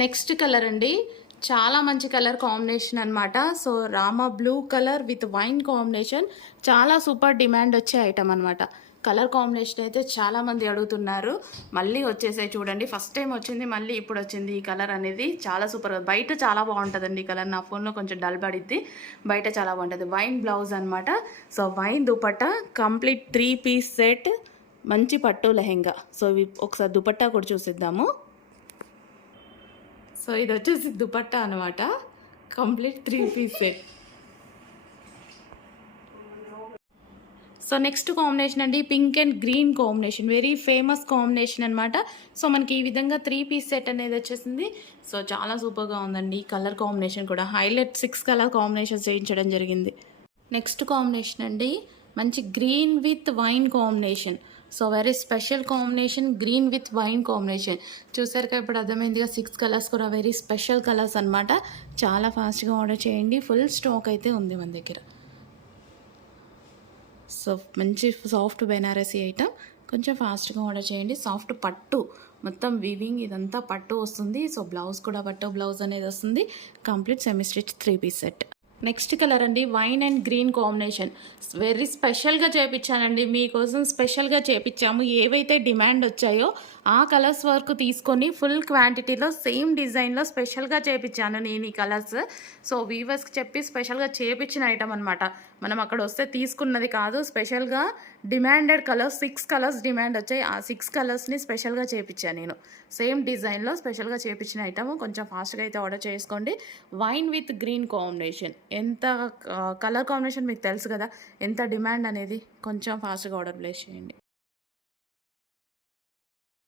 Next colour అండి, చాలా మంచి కలర్ కాంబినేషన్ అనమాట. So Rama blue colour with wine combination, చాలా సూపర్ డిమాండ్ వచ్చే ఐటమ్ అనమాట. కలర్ కాంబినేషన్ అయితే చాలా మంది అడుగుతున్నారు. మళ్ళీ వచ్చేసాయి చూడండి, ఫస్ట్ టైం వచ్చింది, మళ్ళీ ఇప్పుడు వచ్చింది ఈ కలర్ అనేది. చాలా సూపర్, బయట చాలా బాగుంటుందండి ఈ కలర్. నా ఫోన్లో కొంచెం డల్ పడిద్ది, బయట చాలా బాగుంటుంది. వైన్ బ్లౌజ్ అనమాట. So wine dupatta complete 3 piece set, మంచి పట్టు లెహెంగా. సో ఇవి ఒకసారి దుపట్టా కూడా చూసిద్దాము. సో ఇది వచ్చేసి దుపట్టా అనమాట, complete 3 piece set. So next combination అండి, pink and green combination, very famous combination అనమాట. సో మనకి ఈ విధంగా 3 పీస్ సెట్ అనేది వచ్చేసింది. సో చాలా సూపర్గా ఉందండి. కలర్ కాంబినేషన్ కూడా హైలైట్ 6 కలర్ కాంబినేషన్స్ చేయించడం జరిగింది. నెక్స్ట్ కాంబినేషన్ అండి, మంచి green with wine combination. So very special combination, green with wine combination. చూసారు కదా, ఇప్పుడు అర్థమైందిగా 6 కలర్స్ కూడా వెరీ స్పెషల్ కలర్స్ అనమాట. చాలా ఫాస్ట్గా ఆర్డర్ చేయండి, ఫుల్ స్టాక్ అయితే ఉంది మన దగ్గర. సో మంచి సాఫ్ట్ బెనారసీ ఐటమ్, కొంచెం ఫాస్ట్గా ఆర్డర్ చేయండి. సాఫ్ట్ పట్టు, మొత్తం వీవింగ్ ఇదంతా పట్టు వస్తుంది. సో బ్లౌజ్ కూడా పట్టు బ్లౌజ్ అనేది వస్తుంది. Complete semi stitch 3 piece set. Next colour అండి, wine and green combination. Very స్పెషల్గా చేయించానండి, మీకోసం స్పెషల్గా చేయించాము. ఏవైతే డిమాండ్ వచ్చాయో ఆ కలర్స్ వరకు తీసుకొని ఫుల్ క్వాంటిటీలో సేమ్ డిజైన్లో స్పెషల్గా చేయించాను నేను ఈ కలర్స్. సో వీవర్స్కి చెప్పి స్పెషల్గా చేయించిన ఐటమ్ అనమాట. మనం అక్కడ వస్తే తీసుకున్నది కాదు, స్పెషల్గా డిమాండెడ్ కలర్స్ 6 కలర్స్ డిమాండ్ వచ్చాయి. ఆ 6 కలర్స్ని స్పెషల్గా చేయించాను నేను. సేమ్ డిజైన్లో స్పెషల్గా చేయించిన ఐటమ్. కొంచెం ఫాస్ట్గా అయితే ఆర్డర్ చేసుకోండి. వైన్ విత్ గ్రీన్ కాంబినేషన్, ఎంత కలర్ కాంబినేషన్ మీకు తెలుసు కదా, ఎంత డిమాండ్ అనేది. కొంచెం ఫాస్ట్గా ఆర్డర్ ప్లేస్ చేయండి.